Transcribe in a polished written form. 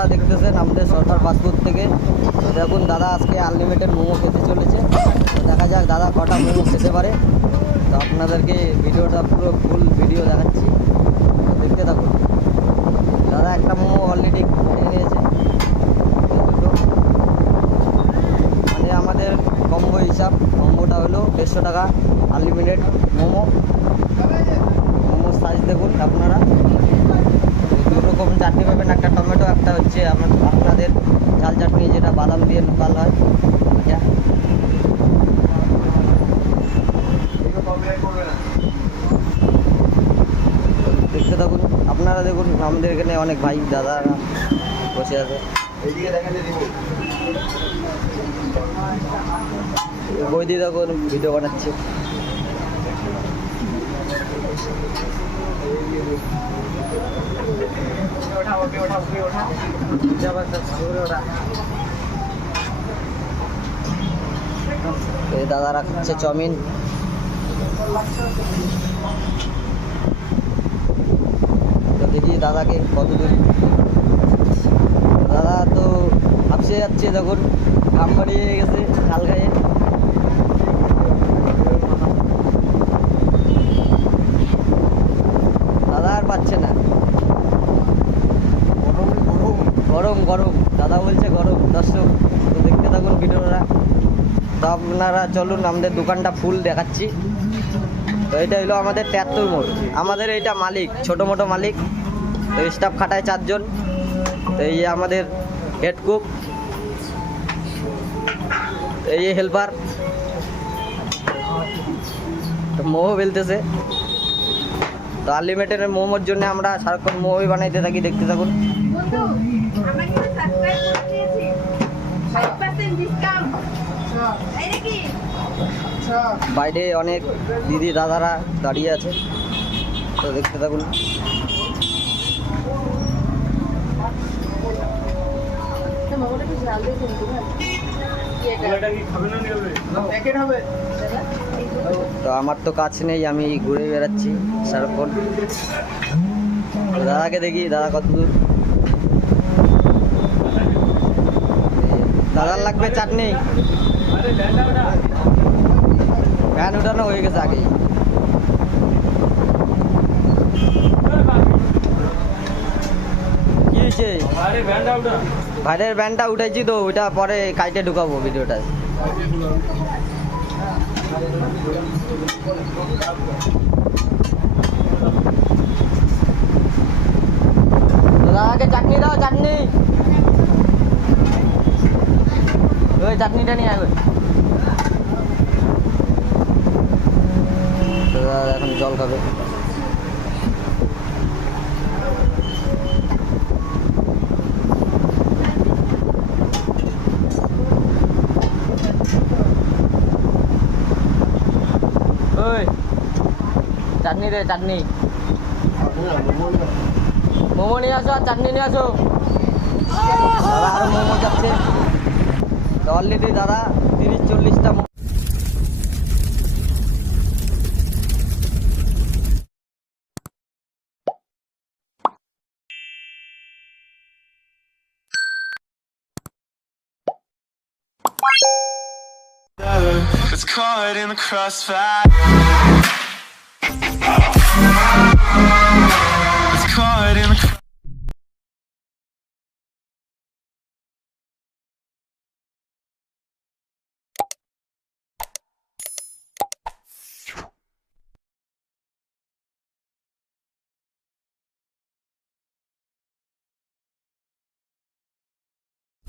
আপনারা দেখতেছেন আমাদের সরকার পাসপোর্ট থেকে। তো দেখুন দাদা আজকে আনলিমিটেড মোমো খেতে চলেছে। তো দেখা যাক দাদা কটা মোমো খেতে পারে। তো আপনাদেরকে ভিডিওটা পুরো ফুল ভিডিও দেখাচ্ছি, দেখতে থাকুন। দাদা একটা মোমো অলরেডি খেয়ে নিয়েছে, মানে আমাদের কম্বো হিসাব। কম্বোটা হলো 150 টাকা আনলিমিটেড মোমো। মোমোর সাইজ দেখুন আপনারা, দুরকম চাটনি পাবেন, একটা টমেটো, একটা হচ্ছে আপনাদের ঝাল চাটনি, যেটা বাদাম দিয়ে লোকাল হয়। দেখতে থাকুন আপনারা, দেখুন আমাদের এখানে অনেক ভাই দাদা বসে আছে। বৌদি দেখুন ভিডিও বানাচ্ছে। এই দাদারা খাচ্ছে চাউমিন। তো দেখি দাদাকে কতদূর। দাদা তো হাঁপসে যাচ্ছে, দেখুন ঘাম বাড়িয়ে গেছে ঝাল খাইয়ে। দাদা আর পাচ্ছে না, গরম গরম দাদা বলছে গরম। দর্শক তো দেখতে থাকুন ভিডিওটা। তো আপনারা চলুন, আমাদের দোকানটা ফুল দেখাচ্ছি। তো এটা হলো আমাদের 73 মোড়। আমাদের এইটা মালিক, ছোটো মোটো মালিক। তো স্টাফ খাটায় 4 জন। তো এই আমাদের হেড কুক, এই হেল্পার। তো মোমো বেলতেছে। তো আনলিমিটেড মোমোর জন্য আমরা সারাক্ষণ মোমোই বানাইতে থাকি, দেখতে থাকুন। বাইরে অনেক দিদি দাদারা দাঁড়িয়ে আছে, তো দেখতে থাকুন। তো আমার তো কাজ নেই, আমি ঘুরে বেড়াচ্ছি সারাক্ষণ। দাদাকে দেখি দাদা কত দূর। দাদার লাগবে চাটনি। ফ্যান উঠানো হয়ে গেছে আগেই। কি হয়েছে? ভাইয়ের ব্যান্ডটা উঠেছি, তো ওইটা পরে কাইটে ঢুকাবো ভিডিওটা। দাদাকে চাটনি দাও, চাটনি। ওই চাটনিটা নিয়ে আসবে। দাদা এখন জল খাবে। ওই চাটনি দে, চাটনি। মোমো নিয়ে আসো আর চাটনি নিয়ে আসো। দাদা আরো মোমো যাচ্ছে। অলরেডি দাদা 30-40টা It's caught in the crossfire.